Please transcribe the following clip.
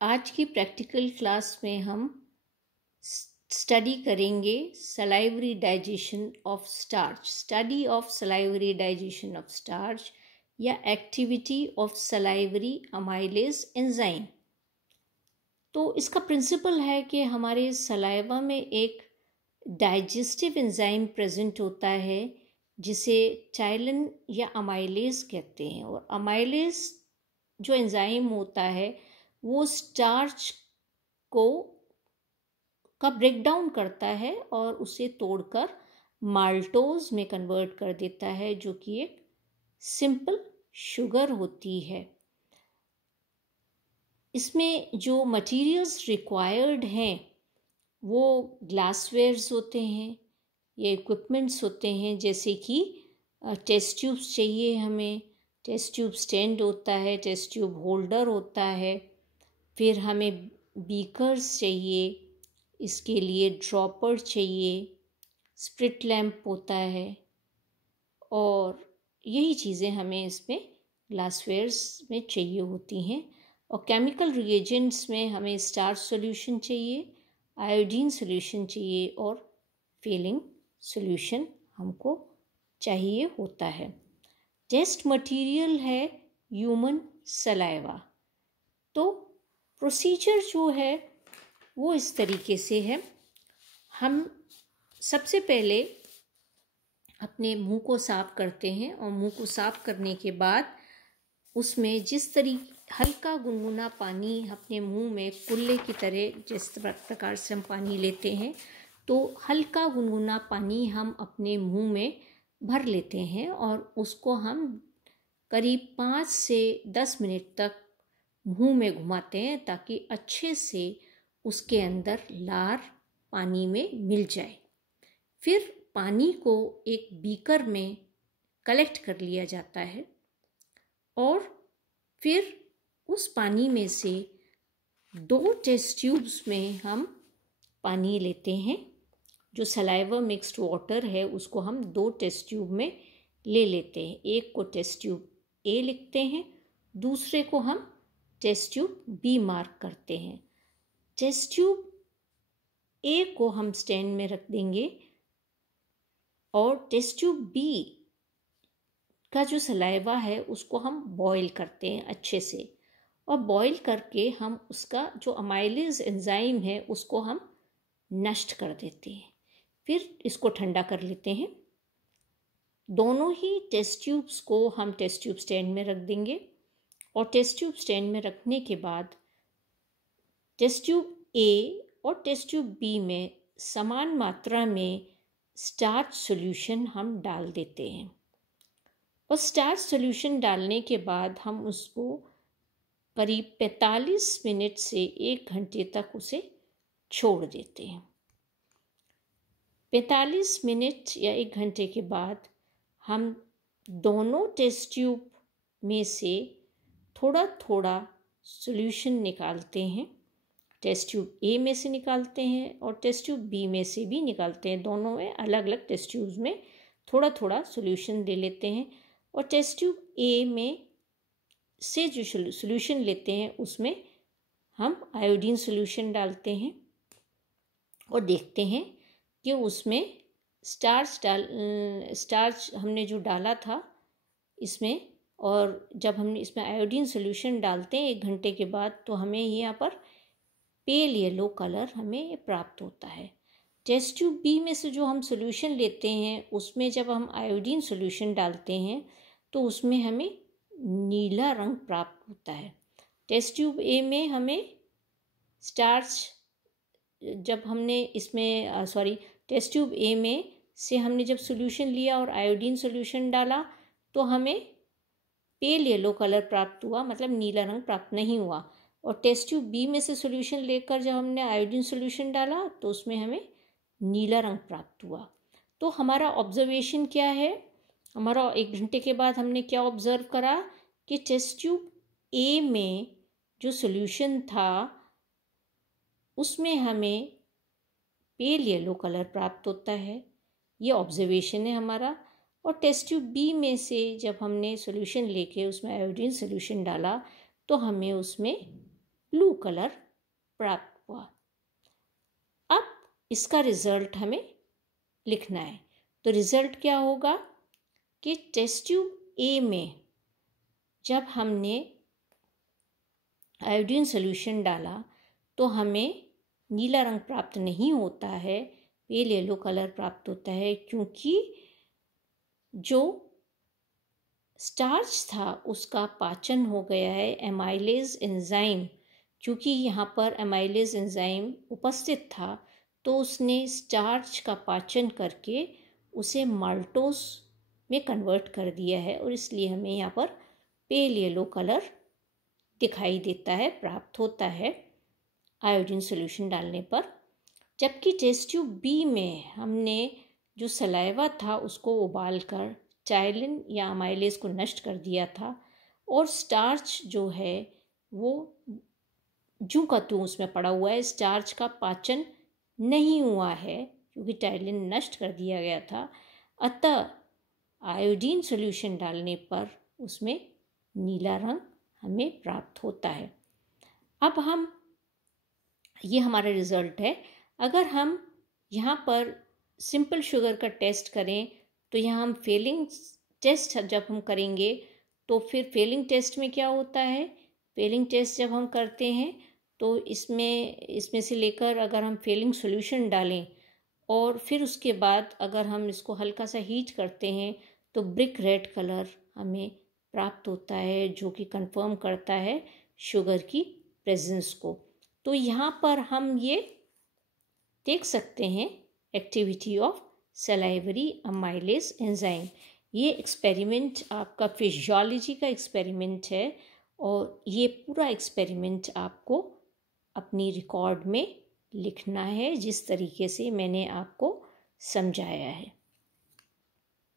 आज की practical class में हम स्टडी करेंगे salivary digestion of starch, study of salivary digestion of starch या activity of salivary amylase enzyme. तो इसका प्रिंसिपल है कि हमारे सलाइवा में एक डाइजेस्टिव एंजाइम प्रेजेंट होता है जिसे चाइलिन या अमाइलेज कहते हैं। और अमाइलेज जो एंजाइम होता है वो स्टार्च का ब्रेकडाउन करता है और उसे तोड़कर माल्टोज में कन्वर्ट कर देता है, जो कि एक सिंपल शुगर होती है। इसमें जो मटेरियल्स रिक्वायर्ड हैं वो ग्लासवेयर्स होते हैं या इक्विपमेंट्स होते हैं, जैसे कि टेस्ट ट्यूब्स चाहिए हमें, टेस्ट ट्यूब स्टैंड होता है, टेस्ट ट्यूब होल्डर होता है, फिर हमें बीकर्स चाहिए, इसके लिए ड्रॉपर चाहिए, स्प्रिट लैम्प होता है, और यही चीज़ें हमें इसमें ग्लासवेयर्स में चाहिए होती हैं। और केमिकल रिएजेंट्स में हमें स्टार्च सॉल्यूशन चाहिए, आयोडीन सॉल्यूशन चाहिए और फिलिंग सॉल्यूशन हमको चाहिए होता है। टेस्ट मटेरियल है ह्यूमन सलाइवा। तो प्रोसीजर जो है वो इस तरीके से है। हम सबसे पहले अपने मुंह को साफ़ करते हैं और मुंह को साफ़ करने के बाद उसमें जिस तरीके हल्का गुनगुना पानी अपने मुंह में कुल्ले की तरह जिस प्रकार से हम पानी लेते हैं, तो हल्का गुनगुना पानी हम अपने मुंह में भर लेते हैं और उसको हम करीब 5 से 10 मिनट तक मुंह में घुमाते हैं ताकि अच्छे से उसके अंदर लार पानी में मिल जाए। फिर पानी को एक बीकर में कलेक्ट कर लिया जाता है और फिर उस पानी में से 2 टेस्ट ट्यूब्स में हम पानी लेते हैं। जो सलाइवा मिक्स्ड वाटर है उसको हम 2 टेस्ट ट्यूब में ले लेते हैं। एक को टेस्ट ट्यूब ए लिखते हैं, दूसरे को हम टेस्ट ट्यूब बी मार्क करते हैं। टेस्ट ट्यूब ए को हम स्टैंड में रख देंगे और टेस्ट ट्यूब बी का जो सलाइवा है उसको हम बॉईल करते हैं अच्छे से, और बॉईल करके हम उसका जो अमाइलेज एंजाइम है उसको हम नष्ट कर देते हैं। फिर इसको ठंडा कर लेते हैं। दोनों ही टेस्ट ट्यूब्स को हम टेस्ट ट्यूब स्टैंड में रख देंगे और टेस्ट ट्यूब स्टैंड में रखने के बाद टेस्ट ट्यूब ए और टेस्ट ट्यूब बी में समान मात्रा में स्टार्च सॉल्यूशन हम डाल देते हैं। और स्टार्च सॉल्यूशन डालने के बाद हम उसको करीब 45 मिनट से 1 घंटे तक उसे छोड़ देते हैं। 45 मिनट या 1 घंटे के बाद हम दोनों टेस्ट ट्यूब में से थोड़ा थोड़ा सॉल्यूशन निकालते हैं। टेस्ट ट्यूब ए में से निकालते हैं और टेस्ट ट्यूब बी में से भी निकालते हैं। दोनों में अलग अलग टेस्ट ट्यूब्स में थोड़ा थोड़ा सॉल्यूशन ले लेते हैं और टेस्ट ट्यूब ए में से जो सॉल्यूशन लेते हैं उसमें हम आयोडीन सॉल्यूशन डालते हैं और देखते हैं कि उसमें स्टार्च हमने जो डाला था इसमें, और जब हमने इसमें आयोडीन सॉल्यूशन डालते हैं 1 घंटे के बाद तो हमें यहाँ पर पेल येलो कलर हमें प्राप्त होता है। टेस्ट ट्यूब बी में से जो हम सॉल्यूशन लेते हैं उसमें जब हम आयोडीन सॉल्यूशन डालते हैं तो उसमें हमें नीला रंग प्राप्त होता है। टेस्ट ट्यूब ए में हमें स्टार्च जब हमने इसमें टेस्ट ट्यूब ए में से हमने जब सॉल्यूशन लिया और आयोडीन सॉल्यूशन डाला तो हमें पेल येलो कलर प्राप्त हुआ, मतलब नीला रंग प्राप्त नहीं हुआ। और टेस्ट ट्यूब बी में से सॉल्यूशन लेकर जब हमने आयोडीन सॉल्यूशन डाला तो उसमें हमें नीला रंग प्राप्त हुआ। तो हमारा ऑब्जर्वेशन क्या है? हमारा 1 घंटे के बाद हमने क्या ऑब्जर्व करा कि टेस्ट ट्यूब ए में जो सॉल्यूशन था उसमें हमें पेल येलो कलर प्राप्त होता है। ये ऑब्जर्वेशन है हमारा। और टेस्ट ट्यूब बी में से जब हमने सॉल्यूशन लेके उसमें आयोडीन सॉल्यूशन डाला तो हमें उसमें ब्लू कलर प्राप्त हुआ। अब इसका रिजल्ट हमें लिखना है। तो रिजल्ट क्या होगा कि टेस्ट ट्यूब ए में जब हमने आयोडीन सॉल्यूशन डाला तो हमें नीला रंग प्राप्त नहीं होता है, पेल येलो कलर प्राप्त होता है, क्योंकि जो स्टार्च था उसका पाचन हो गया है एमाइलेज एंजाइम। क्योंकि यहाँ पर एमाइलेज एंजाइम उपस्थित था तो उसने स्टार्च का पाचन करके उसे माल्टोज में कन्वर्ट कर दिया है और इसलिए हमें यहाँ पर पेल येलो कलर दिखाई देता है, प्राप्त होता है आयोडीन सॉल्यूशन डालने पर। जबकि टेस्ट ट्यूब बी में हमने जो सलाइवा था उसको उबालकर चाइलिन या अमाइलेज को नष्ट कर दिया था और स्टार्च जो है वो जूं का त्यों उसमें पड़ा हुआ है, स्टार्च का पाचन नहीं हुआ है क्योंकि टाइलिन नष्ट कर दिया गया था। अतः आयोडीन सॉल्यूशन डालने पर उसमें नीला रंग हमें प्राप्त होता है। अब हम ये हमारा रिजल्ट है। अगर हम यहाँ पर सिंपल शुगर का टेस्ट करें तो यहाँ हम फेलिंग टेस्ट जब हम करेंगे तो फिर फेलिंग टेस्ट में क्या होता है, फेलिंग टेस्ट जब हम करते हैं तो इसमें से लेकर अगर हम फेलिंग सॉल्यूशन डालें और फिर उसके बाद अगर हम इसको हल्का सा हीट करते हैं तो ब्रिक रेड कलर हमें प्राप्त होता है, जो कि कंफर्म करता है शुगर की प्रेजेंस को। तो यहाँ पर हम ये देख सकते हैं activity of salivary amylase enzyme. ये एक्सपेरिमेंट आपका फिजियोलॉजी का एक्सपेरिमेंट है और ये पूरा एक्सपेरिमेंट आपको अपनी रिकॉर्ड में लिखना है जिस तरीके से मैंने आपको समझाया है।